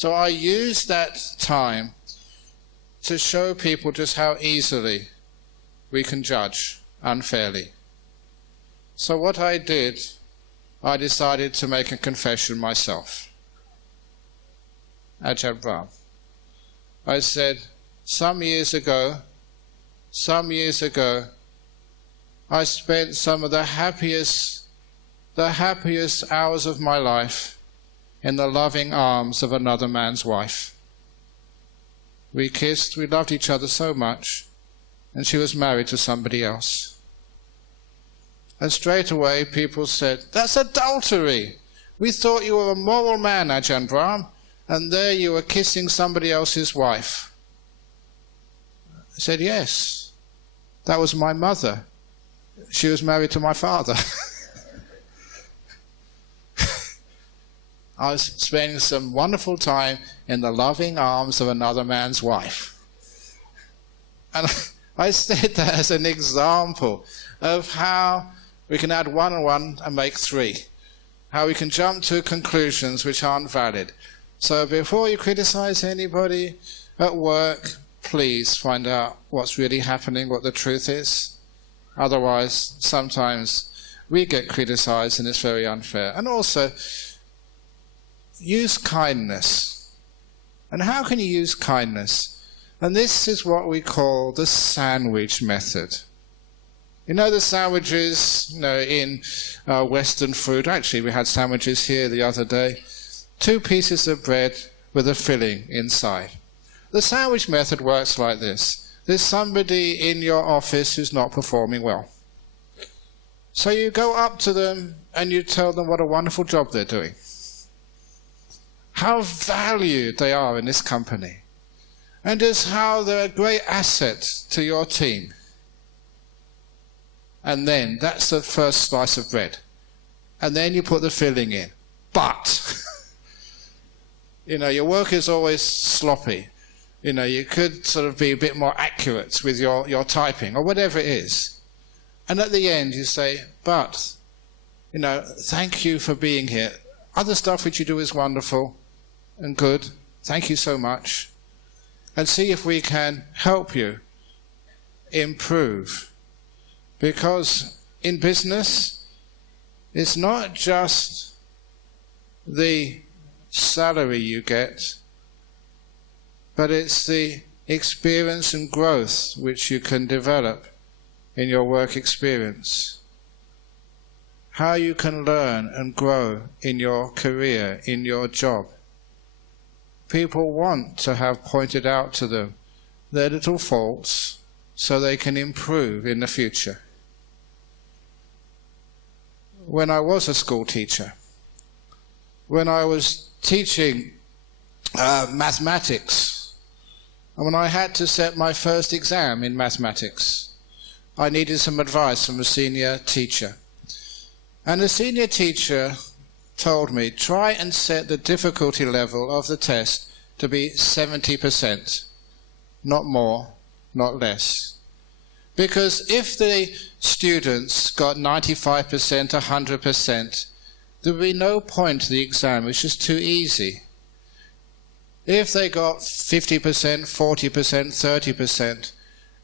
So I used that time to show people just how easily we can judge unfairly. So what I did, I decided to make a confession myself. Ajahn Brahm. I said, some years ago, I spent some of the happiest hours of my life in the loving arms of another man's wife. We kissed, we loved each other so much, and she was married to somebody else. And straight away people said, that's adultery. We thought you were a moral man, Ajahn Brahm, and there you were kissing somebody else's wife. I said, yes, that was my mother. She was married to my father. I was spending some wonderful time in the loving arms of another man's wife. And I said that as an example of how we can add 1 and 1 and make 3. How we can jump to conclusions which aren't valid. So before you criticize anybody at work, please find out what's really happening, what the truth is. Otherwise, sometimes we get criticized and it's very unfair. And also, use kindness. And how can you use kindness? And this is what we call the sandwich method. You know the sandwiches, in Western food. Actually, we had sandwiches here the other day. 2 pieces of bread with a filling inside. The sandwich method works like this. There's somebody in your office who's not performing well. So you go up to them and you tell them what a wonderful job they're doing. How valued they are in this company. And just how they're a great asset to your team. And then, that's the first slice of bread. And then you put the filling in. But, your work is always sloppy. You could sort of be a bit more accurate with your typing, or whatever it is. And at the end you say, but, thank you for being here. Other stuff which you do is wonderful and good. Thank you so much. And see if we can help you improve. Because in business, it's not just the salary you get, but it's the experience and growth which you can develop in your work experience. How you can learn and grow in your career, in your job. People want to have pointed out to them their little faults so they can improve in the future. When I was a school teacher, when I was teaching mathematics, and when I had to set my first exam in mathematics, I needed some advice from a senior teacher. And the senior teacher told me, try and set the difficulty level of the test to be 70%, not more, not less. Because if the students got 95%, 100%, there would be no point to the exam, it's just too easy. If they got 50%, 40%, 30%,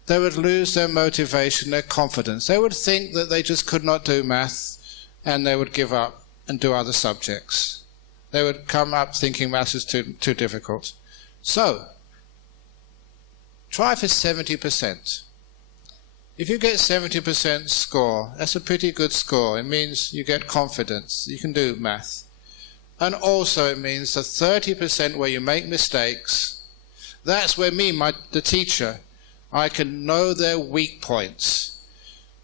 they would lose their motivation, their confidence. They would think that they just could not do math, and they would give up and do other subjects. They would come up thinking maths is too difficult. So, try for 70%. If you get 70% score, that's a pretty good score. It means you get confidence, you can do math. And also it means the 30% where you make mistakes, that's where the teacher, I can know their weak points.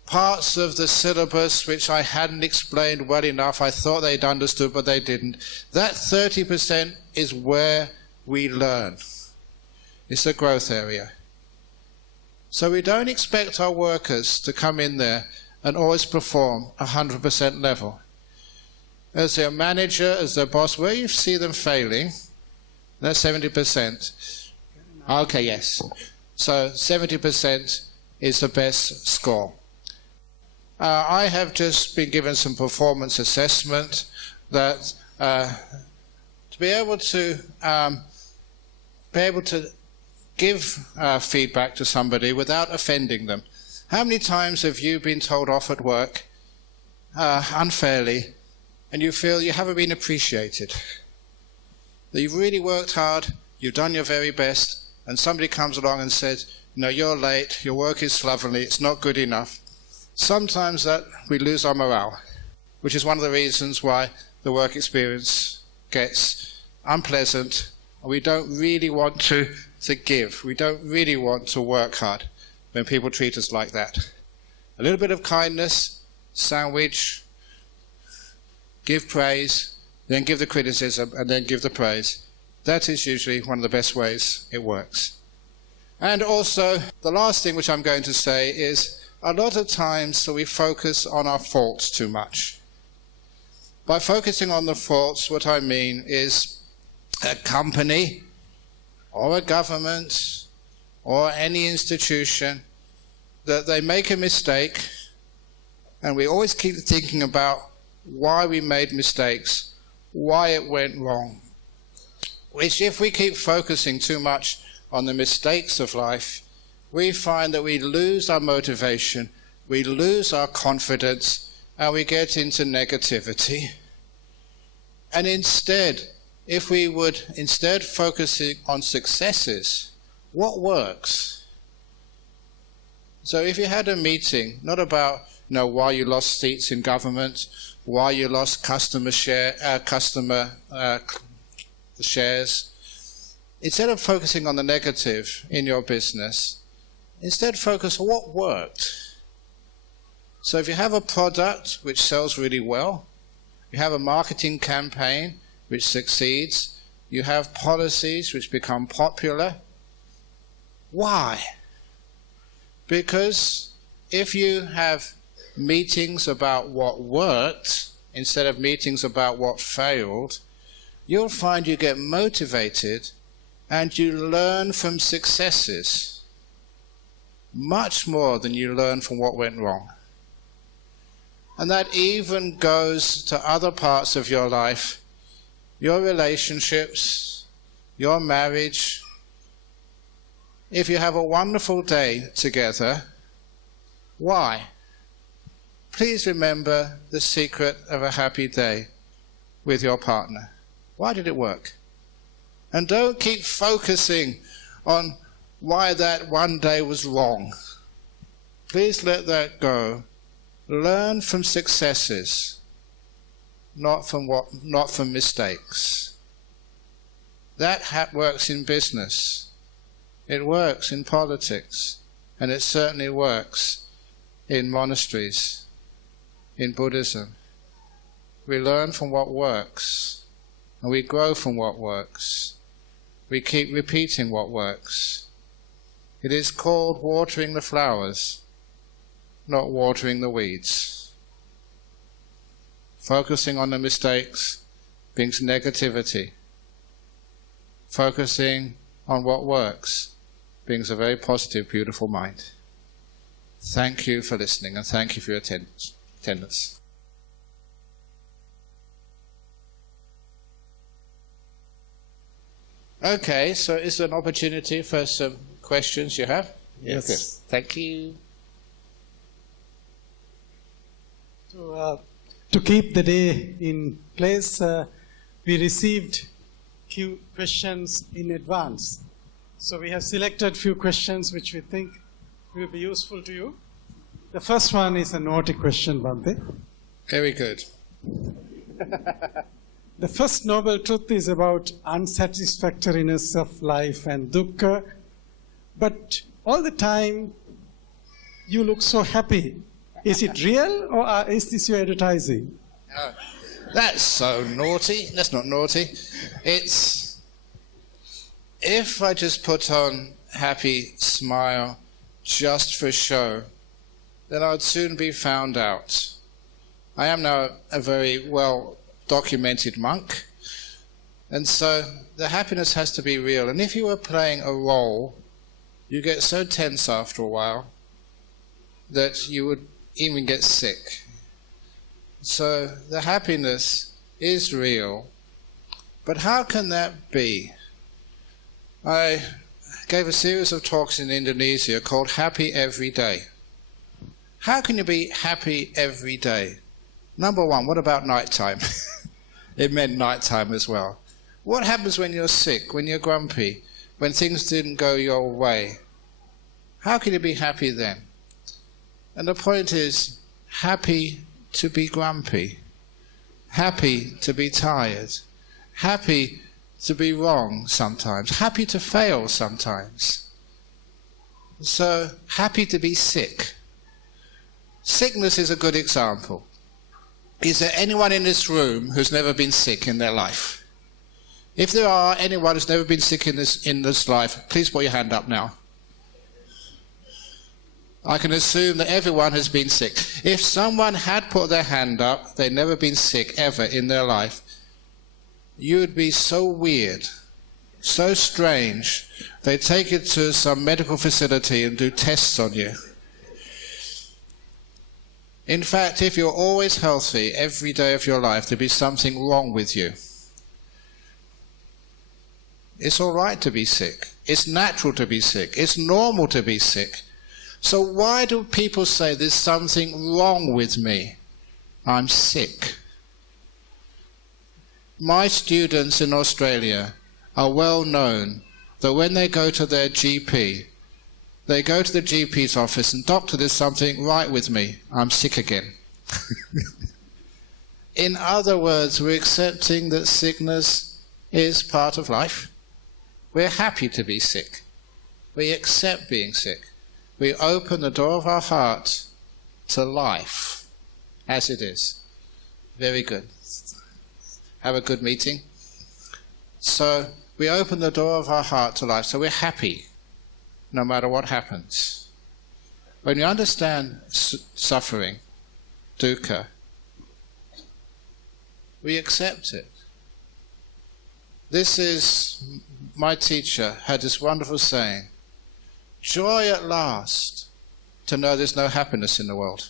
Parts of the syllabus which I hadn't explained well enough, I thought they'd understood but they didn't. That 30% is where we learn. It's a growth area. So we don't expect our workers to come in there and always perform 100% level. As their manager, as their boss, where you see them failing, that's 70%. Okay, yes. So 70% is the best score. I have just been given some performance assessment that to be able to give feedback to somebody without offending them. How many times have you been told off at work unfairly, and you feel you haven't been appreciated? That you've really worked hard, you've done your very best, and somebody comes along and says, no, you're late, your work is slovenly, it's not good enough. Sometimes that we lose our morale, which is one of the reasons why the work experience gets unpleasant, and we don't really want to give. We don't really want to work hard when people treat us like that. A little bit of kindness, sandwich, give praise, then give the criticism, and then give the praise. That is usually one of the best ways it works. And also, the last thing which I'm going to say is, a lot of times we focus on our faults too much. By focusing on the faults, what I mean is a company or a government or any institution, that they make a mistake, and we always keep thinking about why we made mistakes, why it went wrong. Which, if we keep focusing too much on the mistakes of life, we find that we lose our motivation, we lose our confidence, and we get into negativity. And instead, if we would instead focusing on successes, what works? So if you had a meeting, not about why you lost seats in government, why you lost shares, instead of focusing on the negative in your business, instead focus on what worked. So if you have a product which sells really well, you have a marketing campaign which succeeds, you have policies which become popular. Why? Because if you have meetings about what worked instead of meetings about what failed, you'll find you get motivated and you learn from successes much more than you learn from what went wrong. And that even goes to other parts of your life, your relationships, your marriage. If you have a wonderful day together, why? Please remember the secret of a happy day with your partner. Why did it work? And don't keep focusing on why that one day was wrong. Please let that go. Learn from successes, not from mistakes. That works in business. It works in politics, and it certainly works in monasteries, in Buddhism. We learn from what works, and we grow from what works. We keep repeating what works. It is called watering the flowers, not watering the weeds. Focusing on the mistakes brings negativity. Focusing on what works brings a very positive, beautiful mind. Thank you for listening, and thank you for your attendance. Okay, so is there an opportunity for some questions you have? Yes. Okay. Thank you. To keep the day in place, we received few questions in advance. So we have selected few questions which we think will be useful to you. The first one is a naughty question, Bhante. Very good. The first noble truth is about unsatisfactoriness of life and dukkha. But all the time, you look so happy. Is it real, or is this your advertising? That's so naughty. That's not naughty. It's, if I just put on happy smile just for show, then I'd soon be found out. I am now a very well-documented monk, and so the happiness has to be real. And if you were playing a role, you get so tense after a while that you would even get sick. So the happiness is real, But how can that be? I gave a series of talks in Indonesia called Happy Every Day. How can you be happy every day? Number one, what about nighttime? It meant nighttime as well. What happens when you're sick, when you're grumpy, when things didn't go your way? How can you be happy then? And the point is, happy to be grumpy, happy to be tired, happy to be wrong sometimes, happy to fail sometimes. So, happy to be sick. Sickness is a good example. Is there anyone in this room who's never been sick in their life? If there are anyone who's never been sick in this life, please put your hand up now. I can assume that everyone has been sick. If someone had put their hand up, they'd never been sick ever in their life, you would be so weird, so strange, they'd take you to some medical facility and do tests on you. In fact, if you're always healthy every day of your life, there'd be something wrong with you. It's all right to be sick. It's natural to be sick. It's normal to be sick. So why do people say there's something wrong with me? I'm sick. My students in Australia are well known that when they go to their GP, they go to the GP's office and, doctor, there's something right with me. I'm sick again. In other words, we're accepting that sickness is part of life. We're happy to be sick. We accept being sick. We open the door of our heart to life as it is. Very good. Have a good meeting. So we open the door of our heart to life. So we're happy no matter what happens. When you understand suffering, dukkha, we accept it. This is, my teacher had this wonderful saying, joy at last to know there's no happiness in the world.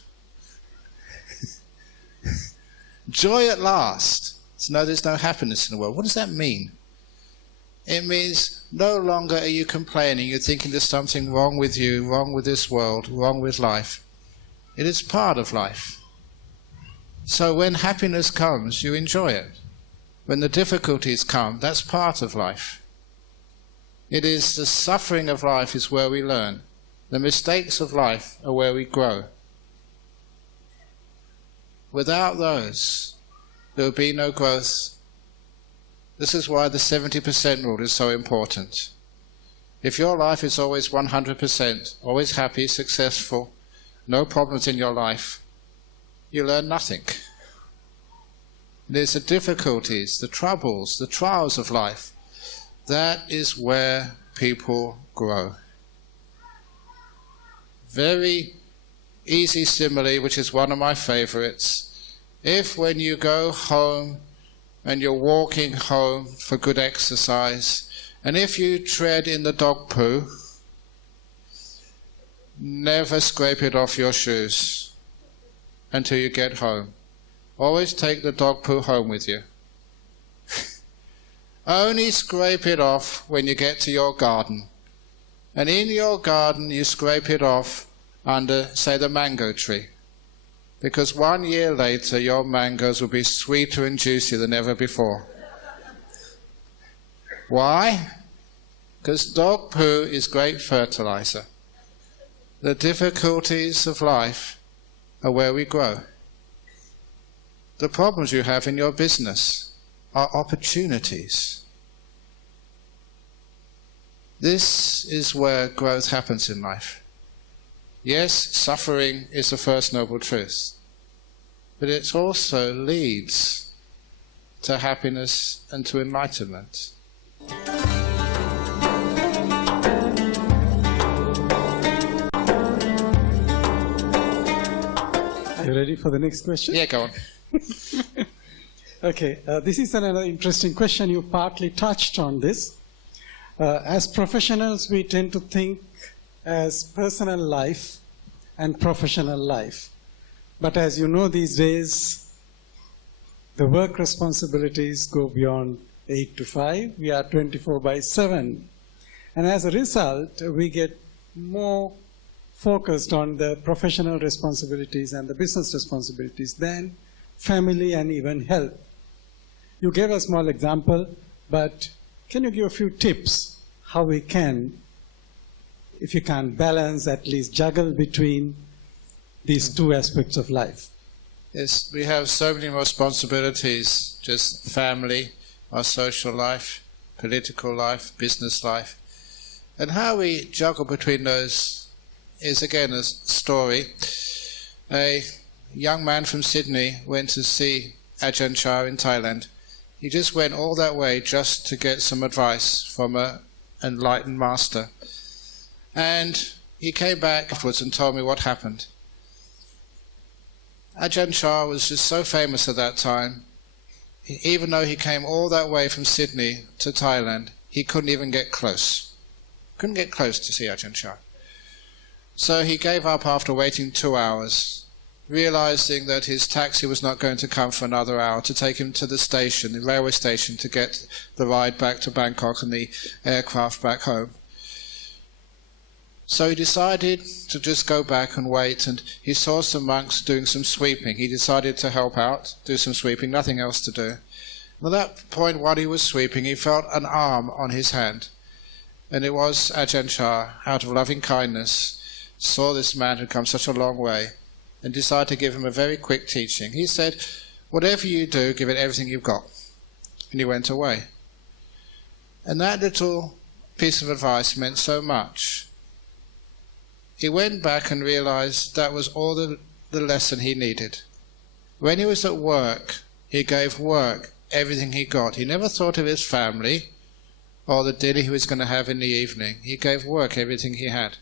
Joy at last to know there's no happiness in the world. What does that mean? It means no longer are you complaining, you're thinking there's something wrong with you, wrong with this world, wrong with life. It is part of life. So when happiness comes, you enjoy it. When the difficulties come, that's part of life. It is the suffering of life is where we learn. The mistakes of life are where we grow. Without those, there will be no growth. This is why the 70% rule is so important. If your life is always 100%, always happy, successful, no problems in your life, you learn nothing. There's the difficulties, the troubles, the trials of life. That is where people grow. Very easy simile, which is one of my favorites. If when you go home and you're walking home for good exercise, and if you tread in the dog poo, never scrape it off your shoes until you get home. Always take the dog poo home with you. Only scrape it off when you get to your garden. And in your garden you scrape it off under, say, the mango tree. Because 1 year later your mangoes will be sweeter and juicier than ever before. Why? Because dog poo is great fertilizer. The difficulties of life are where we grow. The problems you have in your business are opportunities. This is where growth happens in life. Yes, suffering is the first noble truth, but it also leads to happiness and to enlightenment. Are you ready for the next question? Yeah, go on. Okay, this is another interesting question. You partly touched on this. As professionals, we tend to think as personal life and professional life. But as you know, these days, the work responsibilities go beyond 8 to 5, we are 24/7. And as a result, we get more focused on the professional responsibilities and the business responsibilities than family and even health. You gave a small example, but can you give a few tips how we can, if you can't balance, at least juggle between these two aspects of life? Yes, we have so many responsibilities, just family, our social life, political life, business life. And how we juggle between those is again a story. A young man from Sydney went to see Ajahn Chah in Thailand. He just went all that way just to get some advice from an enlightened master. And he came back afterwards and told me what happened. Ajahn Chah was just so famous at that time. Even though he came all that way from Sydney to Thailand, he couldn't even get close. Couldn't get close to see Ajahn Chah. So he gave up after waiting 2 hours, realizing that his taxi was not going to come for another hour to take him to the station, the railway station, to get the ride back to Bangkok and the aircraft back home. So he decided to just go back and wait, and he saw some monks doing some sweeping. He decided to help out, do some sweeping, nothing else to do. And at that point, while he was sweeping, he felt an arm on his hand. And it was Ajahn Chah, out of loving kindness, saw this man who had come such a long way and decided to give him a very quick teaching. He said, whatever you do, give it everything you've got. And he went away. And that little piece of advice meant so much. He went back and realized that was all the lesson he needed. When he was at work, he gave work everything he got. He never thought of his family or the dinner he was going to have in the evening. He gave work everything he had.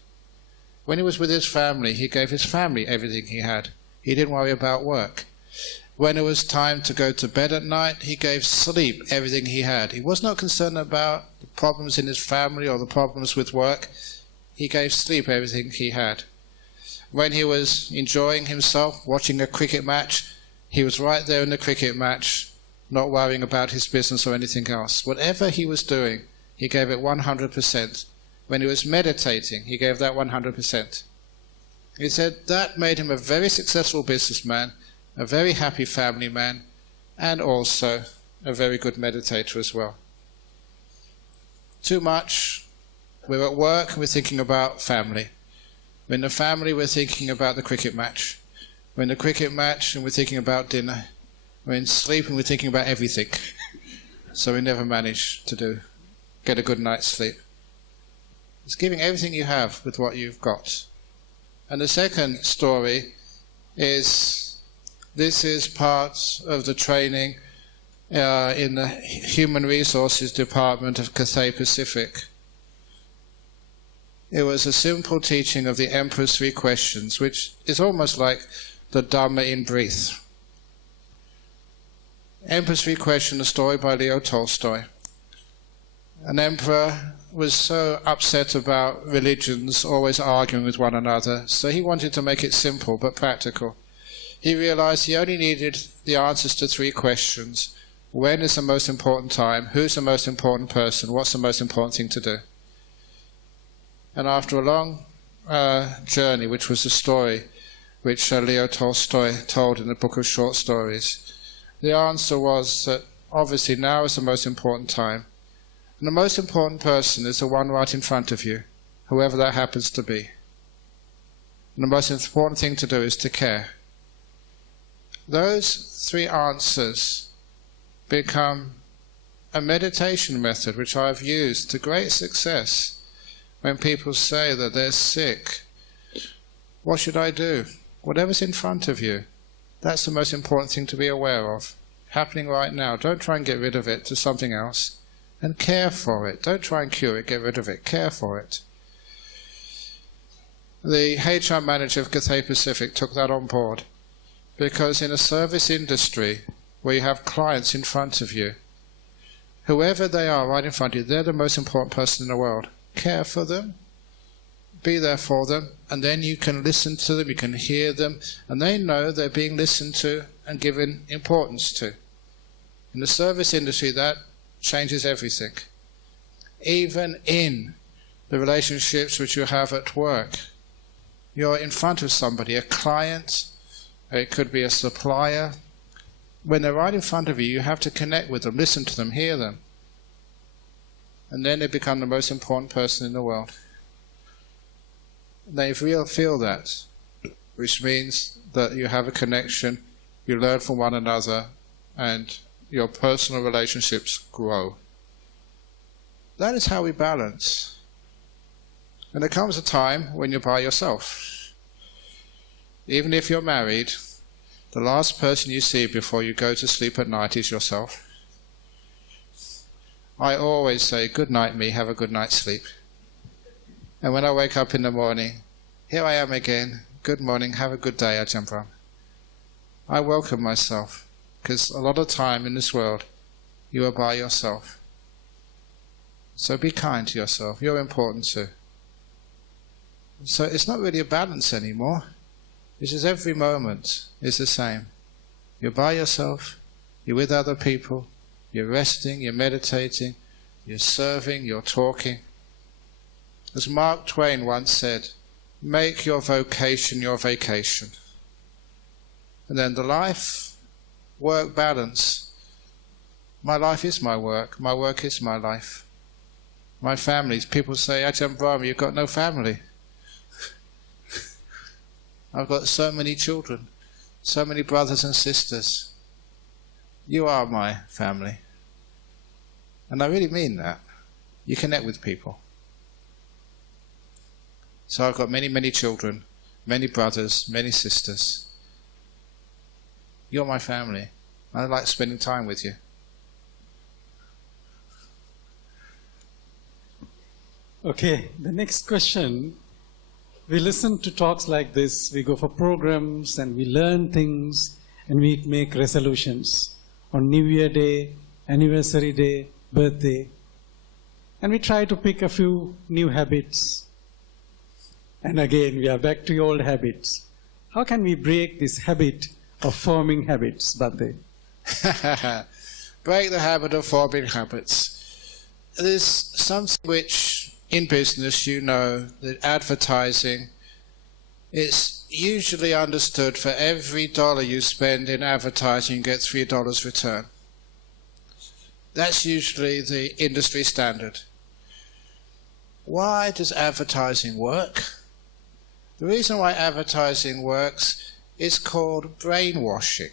When he was with his family, he gave his family everything he had. He didn't worry about work. When it was time to go to bed at night, he gave sleep everything he had. He was not concerned about the problems in his family or the problems with work. He gave sleep everything he had. When he was enjoying himself, watching a cricket match, he was right there in the cricket match, not worrying about his business or anything else. Whatever he was doing, he gave it 100%. When he was meditating, he gave that 100%. He said that made him a very successful businessman, a very happy family man, and also a very good meditator as well. Too much, we're at work, we're thinking about family. We're in the family, we're thinking about the cricket match. We're in the cricket match and we're thinking about dinner. We're in sleep and we're thinking about everything. So we never manage to get a good night's sleep. It's giving everything you have with what you've got. And the second story is, this is part of the training in the Human Resources Department of Cathay Pacific. It was a simple teaching of the Emperor's 3 questions, which is almost like the Dhamma in brief. Emperor's 3 questions, a story by Leo Tolstoy. An emperor was so upset about religions always arguing with one another, so he wanted to make it simple but practical. He realized he only needed the answers to 3 questions. When is the most important time? Who's the most important person? What's the most important thing to do? And after a long journey, which was the story which Leo Tolstoy told in the book of short stories, the answer was that obviously now is the most important time. And the most important person is the one right in front of you, whoever that happens to be. And the most important thing to do is to care. Those 3 answers become a meditation method which I've used to great success. When people say that they're sick, what should I do? Whatever's in front of you, that's the most important thing to be aware of. Happening right now. Don't try and get rid of it to something else. And care for it. Don't try and cure it, get rid of it. Care for it. The HR manager of Cathay Pacific took that on board. Because in a service industry where you have clients in front of you, whoever they are right in front of you, they're the most important person in the world. Care for them, be there for them, and then you can listen to them, you can hear them, and they know they're being listened to and given importance to. In the service industry, that changes everything. Even in the relationships which you have at work, you're in front of somebody, a client, it could be a supplier. When they're right in front of you, you have to connect with them, listen to them, hear them. And then they become the most important person in the world. They feel that, which means that you have a connection, you learn from one another, and your personal relationships grow. That is how we balance. And there comes a time when you're by yourself. Even if you're married, the last person you see before you go to sleep at night is yourself. I always say, good night me, have a good night's sleep. And when I wake up in the morning, here I am again, good morning, have a good day, Ajahn Brahm. I welcome myself, because a lot of time in this world, you are by yourself. So be kind to yourself, you're important too. So it's not really a balance anymore. It's just every moment is the same. You're by yourself, you're with other people, you're resting, you're meditating, you're serving, you're talking. As Mark Twain once said, make your vocation your vacation. And then the life-work balance. My life is my work is my life. My family, people say, Ajahn Brahm, you've got no family. I've got so many children, so many brothers and sisters. You are my family. And I really mean that. You connect with people. So I've got many, many children, many brothers, many sisters. You're my family. I like spending time with you. Okay, the next question. We listen to talks like this, we go for programs and we learn things and we make resolutions on New Year Day, Anniversary Day, birthday. And we try to pick a few new habits. And again, we are back to old habits. How can we break this habit of forming habits, Bhante? Break the habit of forming habits. There's something which in business, you know that advertising, it's usually understood for every dollar you spend in advertising, you get $3 return. That's usually the industry standard. Why does advertising work? The reason why advertising works is called brainwashing.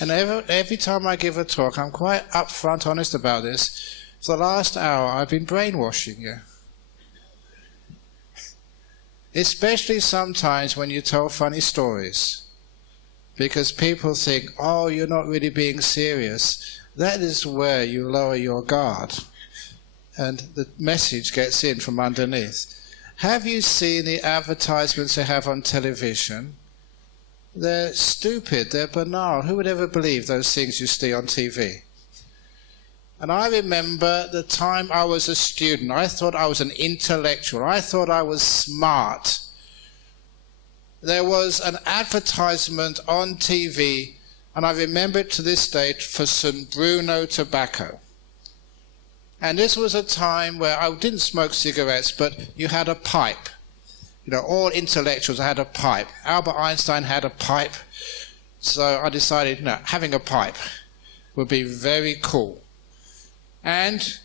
And every time I give a talk, I'm quite upfront, honest about this. For the last hour, I've been brainwashing you. Especially sometimes when you tell funny stories. Because people think, oh, you're not really being serious. That is where you lower your guard. And the message gets in from underneath. Have you seen the advertisements they have on television? They're stupid, they're banal. Who would ever believe those things you see on TV? And I remember the time I was a student, I thought I was an intellectual. I thought I was smart. There was an advertisement on TV, and I remember it to this day, for St. Bruno tobacco. And this was a time where I didn't smoke cigarettes, but you had a pipe. You know, all intellectuals had a pipe. Albert Einstein had a pipe. So I decided, no, having a pipe would be very cool. And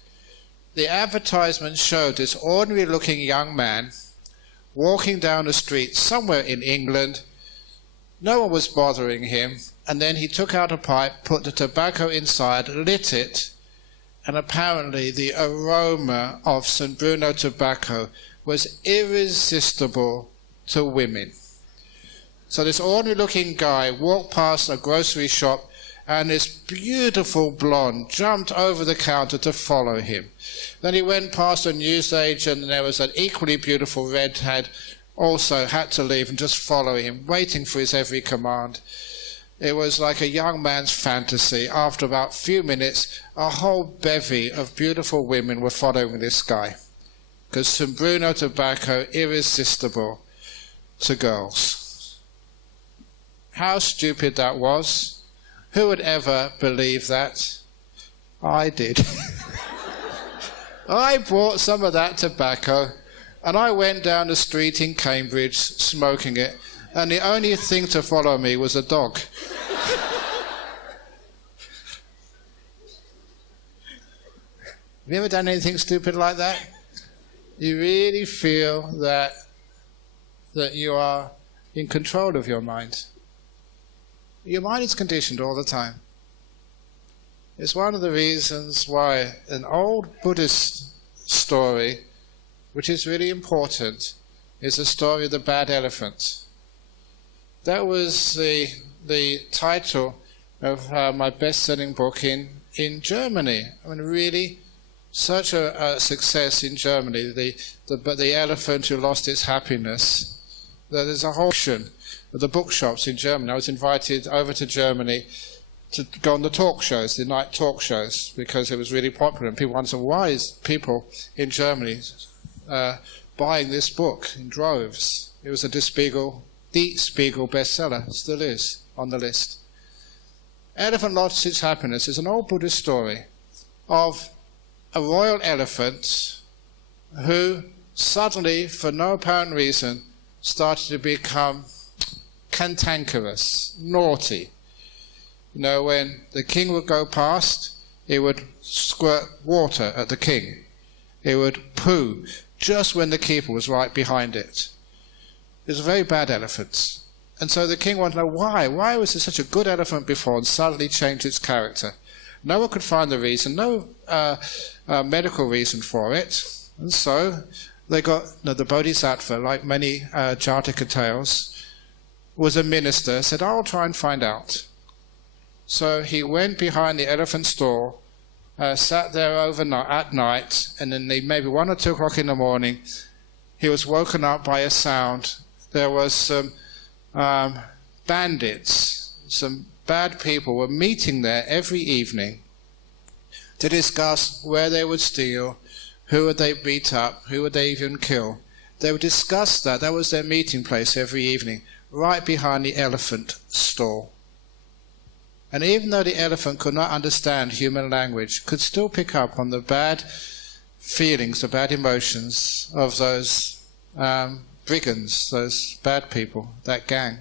the advertisement showed this ordinary-looking young man walking down the street somewhere in England. No one was bothering him. And then he took out a pipe, put the tobacco inside, lit it, and apparently the aroma of St. Bruno tobacco was irresistible to women. So this ordinary-looking guy walked past a grocery shop, and this beautiful blonde jumped over the counter to follow him. Then he went past a newsagent, and there was an equally beautiful redhead, also had to leave and just follow him, waiting for his every command. It was like a young man's fantasy. After about a few minutes, a whole bevy of beautiful women were following this guy, because St. Bruno tobacco, irresistible to girls. How stupid that was. Who would ever believe that? I did. I bought some of that tobacco and I went down the street in Cambridge smoking it, and the only thing to follow me was a dog. Have you ever done anything stupid like that? You really feel that you are in control of your mind. Your mind is conditioned all the time. It's one of the reasons why an old Buddhist story, which is really important, is the story of the bad elephant. That was the title of my best-selling book in Germany. I mean, really, such a success in Germany. The elephant who lost its happiness. There's a whole section of the bookshops in Germany. I was invited over to Germany to go on the talk shows, the night talk shows, because it was really popular. And people wondered, why is people in Germany buying this book in droves? It was the Spiegel bestseller, still is on the list. Elephant Lost Its Happiness is an old Buddhist story of a royal elephant who suddenly, for no apparent reason, started to become cantankerous, naughty. You know, when the king would go past, it would squirt water at the king. It would poo just when the keeper was right behind it. It was a very bad elephant. And so the king wanted to know why. Why was it such a good elephant before and suddenly changed its character? No one could find the reason, no medical reason for it. And so they got the Bodhisattva, like many Jataka tales, was a minister, said, I'll try and find out. So he went behind the elephant stall, sat there overnight at night, and then maybe 1 or 2 o'clock in the morning, he was woken up by a sound. There was some bandits, some bad people were meeting there every evening to discuss where they would steal, who would they beat up, who would they even kill. They would discuss that. That was their meeting place every evening, right behind the elephant stall. And even though the elephant could not understand human language, could still pick up on the bad feelings, the bad emotions of those brigands, those bad people, that gang.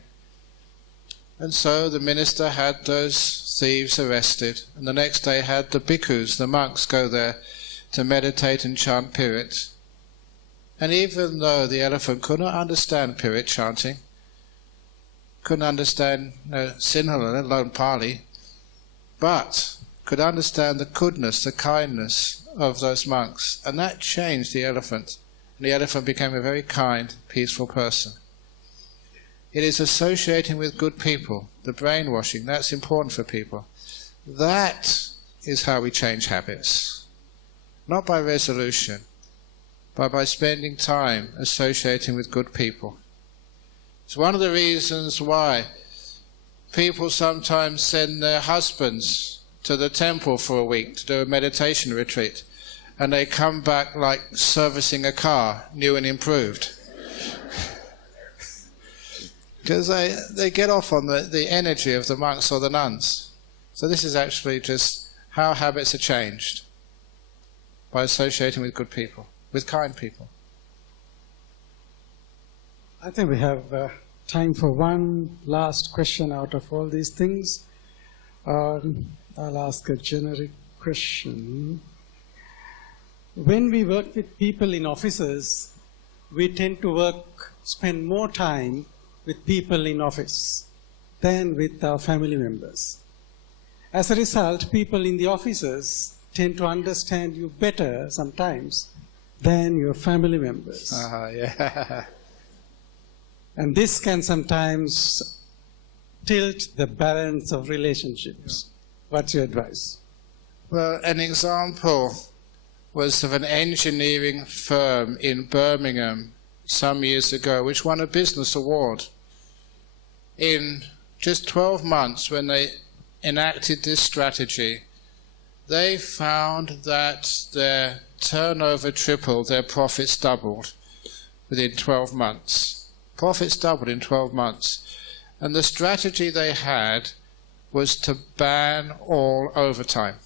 And so the minister had those thieves arrested, and the next day had the bhikkhus, the monks, go there to meditate and chant Pirit. And even though the elephant could not understand Pirit chanting, couldn't understand Sinhala, let alone Pali, but could understand the goodness, the kindness of those monks. And that changed the elephant. And the elephant became a very kind, peaceful person. It is associating with good people, the brainwashing, that's important for people. That is how we change habits. Not by resolution, but by spending time associating with good people. It's one of the reasons why people sometimes send their husbands to the temple for a week to do a meditation retreat, and they come back like servicing a car, new and improved. Because they get off on the energy of the monks or the nuns. So this is actually just how habits are changed, by associating with good people, with kind people. I think we have time for one last question out of all these things. I'll ask a generic question. When we work with people in offices, we tend to spend more time with people in office than with our family members. As a result, people in the offices tend to understand you better sometimes than your family members. Yeah. And this can sometimes tilt the balance of relationships. What's your advice? Well, an example was of an engineering firm in Birmingham some years ago, which won a business award. In just 12 months, when they enacted this strategy, they found that their turnover tripled, their profits doubled within 12 months. Profits doubled in 12 months. And the strategy they had was to ban all overtime.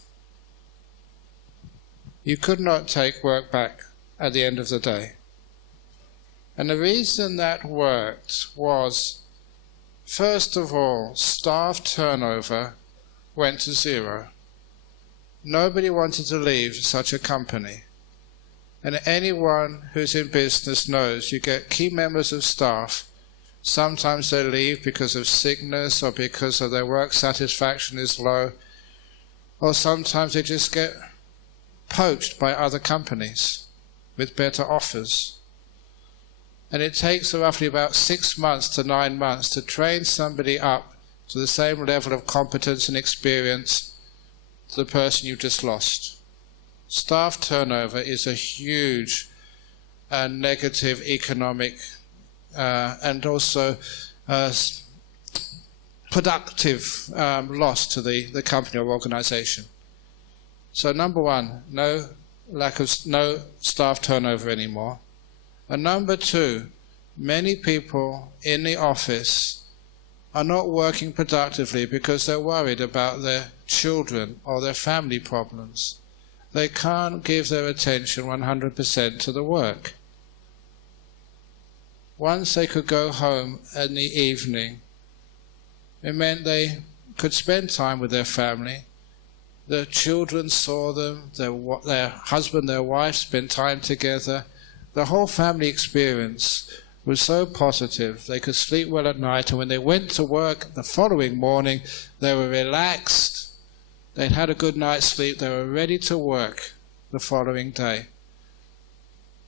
You could not take work back at the end of the day. And the reason that worked was, first of all, staff turnover went to zero. Nobody wanted to leave such a company. And anyone who's in business knows you get key members of staff. Sometimes they leave because of sickness or because of their work satisfaction is low. Or sometimes they just get poached by other companies with better offers. And it takes roughly about 6 months to 9 months to train somebody up to the same level of competence and experience to the person you just lost. Staff turnover is a huge negative economic and also productive loss to the company or organization. So number one, no staff turnover anymore. And number two, many people in the office are not working productively because they're worried about their children or their family problems. They can't give their attention 100% to the work. Once they could go home in the evening, it meant they could spend time with their family. Their children saw them, their husband, their wife spent time together. The whole family experience was so positive. They could sleep well at night, and when they went to work the following morning, they were relaxed. They'd had a good night's sleep. They were ready to work the following day.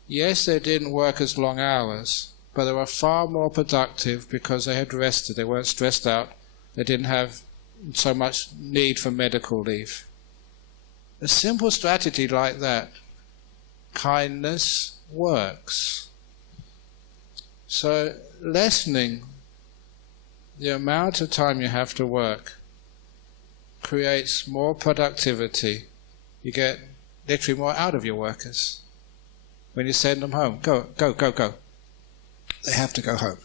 Yes, they didn't work as long hours, but they were far more productive because they had rested. They weren't stressed out. They didn't have so much need for medical leave. A simple strategy like that, kindness, works. So lessening the amount of time you have to work creates more productivity. You get literally more out of your workers. When you send them home, go, go, go, go. They have to go home.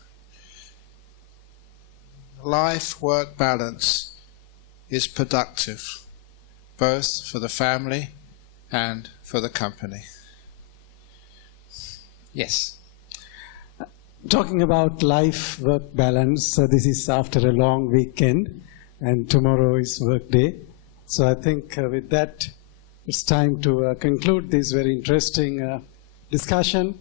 Life-work balance is productive, both for the family and for the company. Yes. Talking about life-work balance, this is after a long weekend, and tomorrow is work day. So I think with that, it's time to conclude this very interesting discussion.